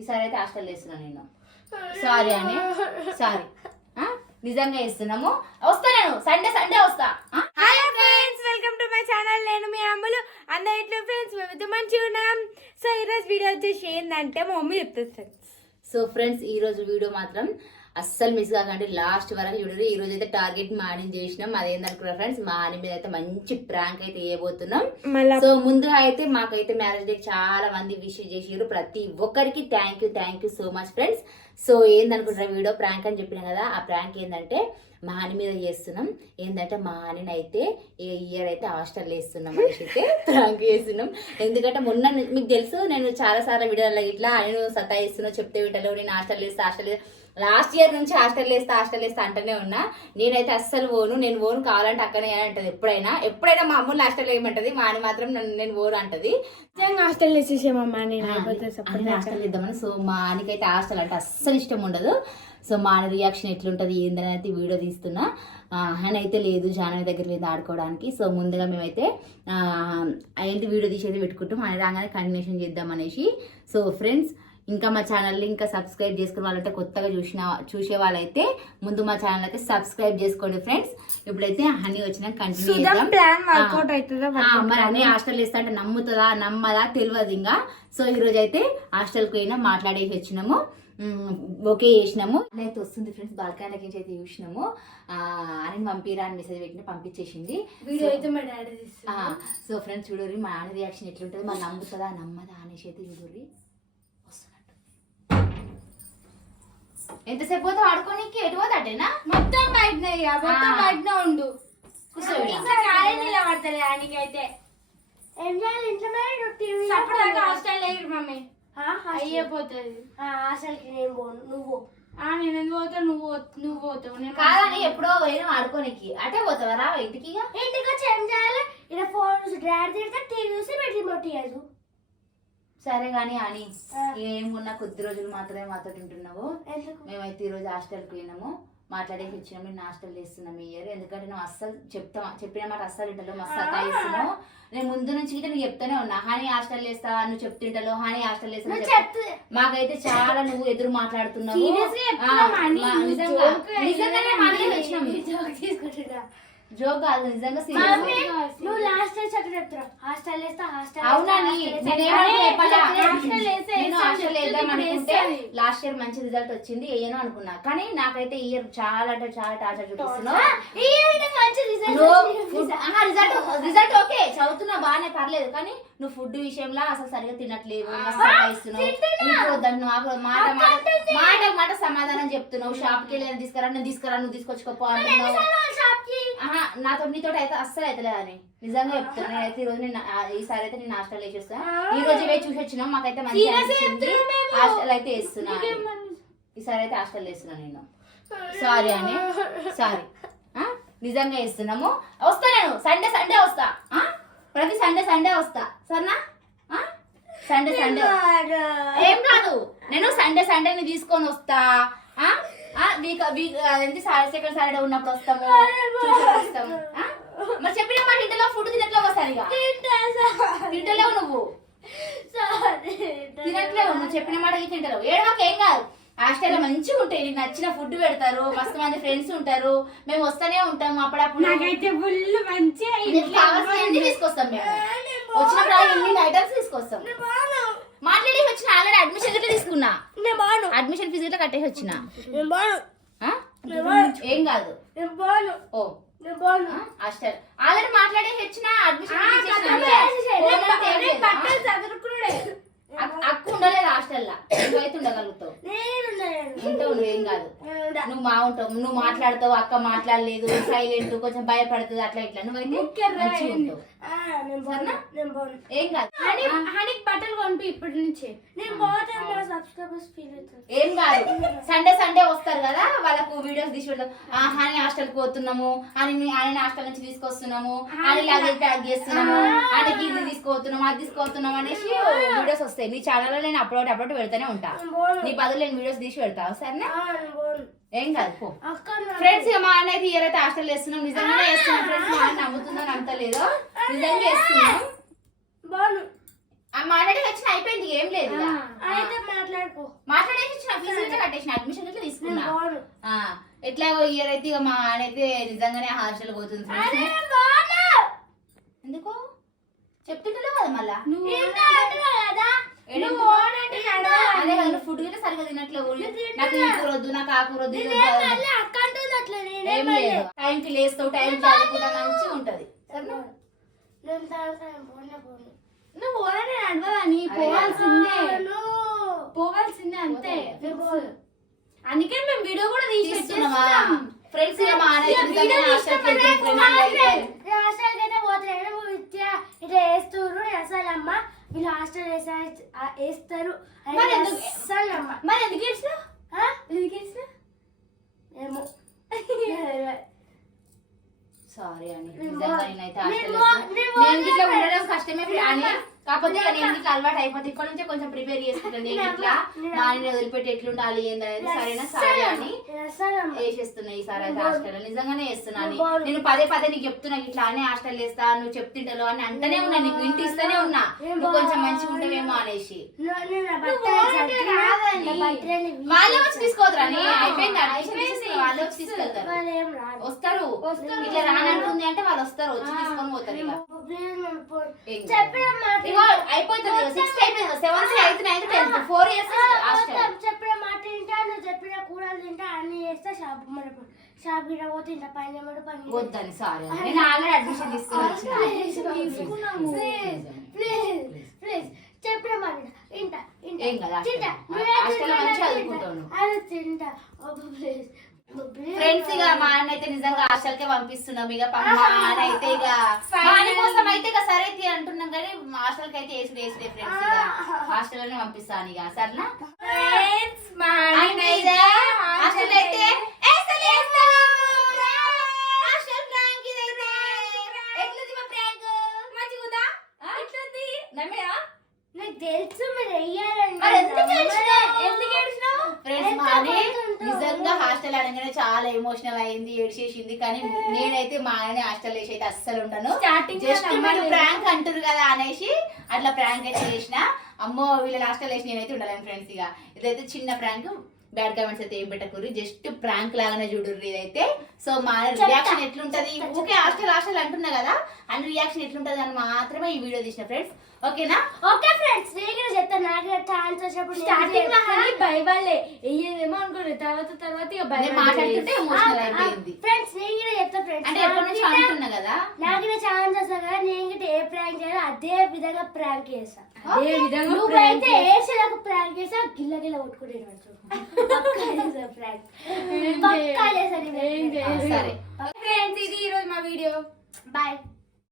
ఈసారి అయితే హాస్టల్ వేస్తున్నాను నేను. సారీ అని సారీ నిజంగా వేస్తున్నాము. వస్తా నేను సండే వస్తా. Hi friends, welcome to my channel. నేను మీ అమ్మలు అందరిలో ఫ్రెండ్స్ మేమైతే మంచిగా ఉన్నాం. సో ఈరోజు వీడియో వచ్చేసి ఏంటంటే మా మమ్మీ చెప్తుంది ఫ్రెండ్స్. సో ఫ్రెండ్స్ ఈ రోజు వీడియో మాత్రం అస్సలు మిస్ కాకండి, లాస్ట్ వరకు చూడండి. ఈ రోజు అయితే టార్గెట్ మార్నింగ్ చేసినాం. అదేందనుకున్నా ఫ్రెండ్స్, మార్నింగ్ మీద అయితే మంచి ప్రాంక్ అయితే వేయబోతున్నాం. సో ముందుగా అయితే మాకైతే మ్యారేజ్ డే చాలా మంది విష్ చేసిరు. ప్రతి ఒక్కరికి thank you so much friends. So ఏందనుకుంటారా, వీడియో ప్రాంక్ అని చెప్పినా కదా, ఆ ప్రాంక్ ఏంటంటే మా హాని మీద చేస్తున్నాం. ఏంటంటే మా హానిని అయితే ఏ ఇయర్ అయితే హాస్టల్ వేస్తున్నాం అనేసి అయితే ప్రాంక్ చేస్తున్నాం. ఎందుకంటే మొన్న మీకు తెలుసు, నేను చాలా సార్లు వీడియోలో ఇట్లా ఆయన సతాయిస్తున్నా, చెప్తే వీటిలో నేను హాస్టల్ వేస్తా లాస్ట్ ఇయర్ నుంచి హాస్టల్ వేస్తా అంటూనే ఉన్నా. నేనైతే అస్సలు నేను ఓను కావాలంటే అక్కనే అంటది. ఎప్పుడైనా మా అమ్ములు హాస్టల్ వేయమంటది, మా అని మాత్రం నేను ఓను అంటది. హాస్టల్ వేసేసామమ్మా, నేను హాస్టల్ ఇద్దామని. సో మా ఆనికైతే హాస్టల్ అంటే అస్సలు ఇష్టం ఉండదు. సో మా రియాక్షన్ ఎట్లుంటది ఏందని అయితే వీడియో తీస్తున్నా. అని అయితే లేదు, జానవి దగ్గర లేదు ఆడుకోవడానికి. సో ముందుగా మేమైతే ఏంటి వీడియో తీసేది పెట్టుకుంటాం, అని రాగానే కంటిన్యూషన్ చేద్దాం అనేసి. సో ఫ్రెండ్స్, ఇంకా మా ఛానల్ని ఇంకా సబ్స్క్రైబ్ చేసుకునే వాళ్ళంటే, కొత్తగా చూసే వాళ్ళైతే ముందు మా ఛానల్ అయితే సబ్స్క్రైబ్ చేసుకోండి ఫ్రెండ్స్. ఇప్పుడైతే హనీ వచ్చినా కంటిన్యూ మరి అన్నీ హాస్టల్ వేస్తా అంటే నమ్మదా తెలియదు ఇంకా. సో ఈ రోజు అయితే హాస్టల్కి పోయినా మాట్లాడేసి వచ్చినాము, ఓకే చేసినాము. అయితే వస్తుంది ఫ్రెండ్స్, బాల్కనీ నుంచి అయితే చూసినాము. అని పంపిరా అని మెసేజ్ పెట్టిన పంపించేసింది. సో ఫ్రెండ్స్ చూడరి మా నాన్న రియాక్షన్ ఎట్లుంటుంది, మరి నమ్మదా అనేసి అయితే చూడరి. ఎంతసేపు పోతే ఆడుకోనికి ఎటు పోతాటేనా? మొత్తం బయటనే ఉండు. నిలబడతలే ఆయనకైతే ఏం చేయాలి, ఇంట్లో హాస్టల్ లేదు మమ్మీ, అయ్యిపోతుంది. హాస్టల్కి నేను పోను, నువ్వు నేను ఎందుకు పోతా, నువ్వు పోతావు. నేను కాదని ఎప్పుడో పోయినా ఆడుకోనికి, అటే పోతావా రా ఇంటికి. ఇంటికి వచ్చి ఏం చేయాలి, ఇలా ఫోన్ డాడీ తిడితే టీవీ చూసి పెట్టి మొట్టియాదు. సరే గాని అని ఏమున్నా కొద్ది రోజులు మాత్రమే మాతో ఉంటున్నావు. మేమైతే ఈ రోజు హాస్టల్కి పోయినాము, మాట్లాడేసి వచ్చినాము. నేను హాస్టల్ వేస్తున్నాం ఈ ఇయర్. ఎందుకంటే నువ్వు అస్సలు చెప్పిన మాట అస్సలు ఇంటలో మస్తు సతాయిస్తున్నావు. నేను ముందు నుంచి నీకు చెప్తానే ఉన్నా, హాని హాస్టల్ వేస్తా, నువ్వు చెప్తుంటావు హాని హాస్టల్ వేస్తా. మాకైతే చాలా నువ్వు ఎదురు మాట్లాడుతున్నావు. జోక్ కాదు, నిజంగా నువ్వు లాస్ట్ అక్కడ చెప్తావు హాస్టల్ వేస్తా లాస్ట్ ఇయర్ మంచి రిజల్ట్ వచ్చింది ఏనో అనుకున్నా, కానీ నాకైతే ఈ ఇయర్ చాలా అంటే చాలా టార్చర్ చూపిస్తున్నావు. రిజల్ట్ ఓకే చదువుతున్నా బాగానే పర్లేదు, కానీ నువ్వు ఫుడ్ విషయంలో అసలు సరిగా తినట్లేవు, మాట సమాధానం చెప్తున్నావు. షాప్కి వెళ్ళి తీసుకురా నువ్వు తీసుకొచ్చుకోపో అంటున్నావు. నీతో అయితే అస్సలు అవుతలేదు అని నిజంగా చెప్తున్నా. నేనైతే ఈ రోజు ఈసారి అయితే నేను హాస్టల్ వేసేస్తాను. ఈ రోజు ఇవే చూసి వచ్చినాం, మాకైతే మంచిగా హాస్టల్ అయితే వేస్తున్నా. ఈసారి అయితే హాస్టల్ వేస్తున్నాను నేను. సారీ అని సారీ నిజంగా వేస్తున్నాము. వస్తా నేను సండే వస్తా, ప్రతి సండే వస్తా సరేనా? సండే ఏం కాదు, నేను సండే తీసుకొని వస్తా. సెకండ్ సాటర్డే ఉన్నప్పుడు వస్తాము, మరి చెప్పిన మాట ఇంట్లో ఫుడ్ తినట్లేవు సరిగా, తింటలేవు నువ్వు తినట్లేవు, నువ్వు చెప్పిన మాట తింటలేవు. ఏడవాక ఏం కాదు, హాస్టల్లో మంచిగా ఉంటాయి, నీకు నచ్చిన ఫుడ్ పెడతారు, మస్తు మంది ఫ్రెండ్స్ ఉంటారు, మేము వస్తూనే ఉంటాము. అప్పుడప్పుడు తీసుకొస్తాం, మేము వచ్చినప్పుడు ఐటమ్స్ తీసుకొస్తాం. మాట్లాడి వచ్చిన ఆల్రెడీ అడ్మిషన్ గిట్లా తీసుకున్నా, అడ్మిషన్ ఫీజు గిట్లా కట్టేసి వచ్చిన. ఏం కాదు ఓ హాస్టల్ ఆల్రెడీ మాట్లాడేసి వచ్చిన, అడ్మిషన్ అక్క ఉండలేదు హాస్టల్లా, నువ్వైతే ఉండగలుగుతావు, ఉంటావు, నువ్వేం కాదు. నువ్వు ఉంటావు, నువ్వు మాట్లాడతావు, అక్క మాట్లాడలేదు, సైలెంట్, కొంచెం భయపడుతుంది, అట్లా ఇట్లా నువ్వైతే మంచిగా ఉంటావు. ఏం కాదు, బట్టలు కొనిపి ఇప్పటి నుంచి. ఏం కాదు, సండే వస్తారు కదా, వాళ్ళకు వీడియోస్ తీసి పెడతాం. హాని హాస్టల్కి పోతున్నాము, ఆయన హాస్టల్ నుంచి తీసుకొస్తున్నాము, అని లగేజ్ ప్యాక్ చేస్తున్నాము, ఆయనకి ఇది తీసుకుపోతున్నాము, అది తీసుకుపోతున్నాము అనేసి వీడియోస్ వస్తాయి. నీ ఛానల్ లో నేను అప్పుడు పెడతానే ఉంటా, నీ బదులు నేను వీడియోస్ తీసి పెడతావు సరేనా? ఏం కాదు పో. ఫ్రెండ్స్ మా ఆయన అయితే ఇయర్ అయితే హాస్టల్ వేస్తున్నాం, నిజంగా వేస్తున్నాం ఫ్రెండ్స్. మా ఆయన నమ్ముతుందో నమ్మతలేదో, నిజంగా వేస్తున్నాం. మాట్లాడి వచ్చిన అయిపోయింది, ఏం లేదు మాట్లాడుకో. కట్టేసిన అడ్మిషన్ ఇట్లా తీసుకున్నా. ఎట్లాగో ఇయర్ అయితే ఇక మా ఆయన అయితే నిజంగానే హాస్టల్ పోతుంది. ఎందుకు చెప్తుంటలేవు కదా మళ్ళా ఫుడ్ గిట్ట సరిగా తినట్లేవు. నాకు ఈ కూర వద్దు, నాకు ఆ కూర వద్దు. టైంకి లేస్తావు, టైం చదువుకుంటా మంచిగా ఉంటది. నువ్వు పోరాడే అడవని పోవాల్సిందే అంతే. అందుకే మేము వీడియో కూడా తీసేస్తున్నామా ఫ్రెండ్స్. ఇట్లా వేస్తారు అసలు అమ్మ వీళ్ళు హాస్టల్ వేస్తారు. మరి ఎందుకు వేసినా ఏమో సారీ అండి, నిజంగా నేనైతే నేను ఇట్లా ఉండడం కష్టమే అని. కాకపోతే నేను ఇట్లా అలవాటు అయిపోతే ఇక్కడ నుంచే కొంచెం ప్రిపేర్ చేసుకుంటాను. నేను ఇట్లా మా ఆయన వదిలిపెట్టి ఎట్లుండాలి ఏందనేది సరేనా సారీ అని వేసేస్తున్నా ఈసారి అయితే హాస్టల్. నిజంగానే వేస్తున్నాను. నేను పదే నీకు చెప్తున్నా ఇట్లా అనే హాస్టల్ వేస్తా, నువ్వు చెప్తుంటావు అని అంటనే ఉన్నా, నీకు ఇంటి ఇస్తూనే ఉన్నా, నువ్వు కొంచెం మంచిగా ఉంటావేమో అనేసి. వాళ్ళే వచ్చి తీసుకోవద్దురా, అయిపోయింది అడ్మిషన్, వాళ్ళే వచ్చి తీసుకెళ్తారు. వస్తారు ఇట్లా రానంటుంది అంటే వాళ్ళు వస్తారు, వచ్చి తీసుకొని పోతారు. అయిపోతుంది 6th అయిపోయింది, 7th 8th 9th 10th 4 years చెప్పిన మాట తింటా, నువ్వు చెప్పిన కూరలు తింటా, అన్ని చేస్తా. షాప్ గిట్ట పోతే ఇంత పని వద్దని సారీ, నేను ఆల్రెడీ అడ్మిషన్ తీసుకున్నాము. ప్లీజ్ చెప్పిన మాట ఇంటా ఏం కదా హాస్టల్ మంచిగా చదువుకుంటాను. అది తింటా ఫ్రెండ్స్. ఇక మా అన్న అయితే నిజంగా హాస్టల్కే పంపిస్తున్నాం. ఇక మా అన్న అయితే ఇక మా అన్న కోసం అయితే ఇక సరే అంటున్నాం కానీ హాస్టల్ కి అయితే వేసుడే ఫ్రెండ్స్. హాస్టల్ లోనే పంపిస్తాను ఇక సరేనా. హాస్టల్ అయితే తెలుసు నిజంగా హాస్టల్ అనగానే చాలా ఎమోషనల్ అయింది, ఏడ్చేసింది. కానీ నేనైతే మా ఆయన హాస్టల్ వేసి అయితే అస్సలు ఉంటాను. జస్ట్ మీరు ప్రాంక్ అంటారు కదా అనేసి అట్లా ప్రాంక్ అయితే చేసిన. అమ్మో వీళ్ళ హాస్టల్ వేసి నేనైతే ఉండలేను ఫ్రెండ్స్. ఇక ఇదైతే చిన్న ప్రాంక్, బ్యాడ్ కామెంట్స్ అయితే ఏం పెట్టకూరి, జస్ట్ ప్రాంక్ లాగానే చూడుర్రి ఇదైతే. సో మా రియాక్షన్ ఎట్లుంటది, ఊకే హాస్టల్ అంటున్నా కదా, అని రియాక్షన్ ఎట్లుంటది అని మాత్రమే ఈ వీడియో తీసిన ఫ్రెండ్స్. ఓకేనా? ఓకే ఫ్రెండ్స్, నేను చెప్తాను. నాకు ఛాన్స్ వచ్చినప్పుడు స్టార్టింగ్ లో భయపడలే ఏమో అనుకోండి, తర్వాత ఇక మాట్లాడుతుంటే ఎమోషనల్ అయిపోయింది. ఫ్రెండ్స్ నేను కూడా చెప్తా ఫ్రెండ్స్, అంటే ఎప్పటి నుంచి అంటున్నా కదా, నాకు ఛాన్స్ వస్తా కదా, నేను కూడా ఏ ప్రాంక్ చేయాలో అదే విధంగా ప్రాంక్ చేస్తా. నువ్వైతే ఏసేలాగా ప్రాంక్ చేసా, గిల్ల కొట్టుకునే ఫ్రెండ్స్. ఇది ఈరోజు మా వీడియో. బాయ్.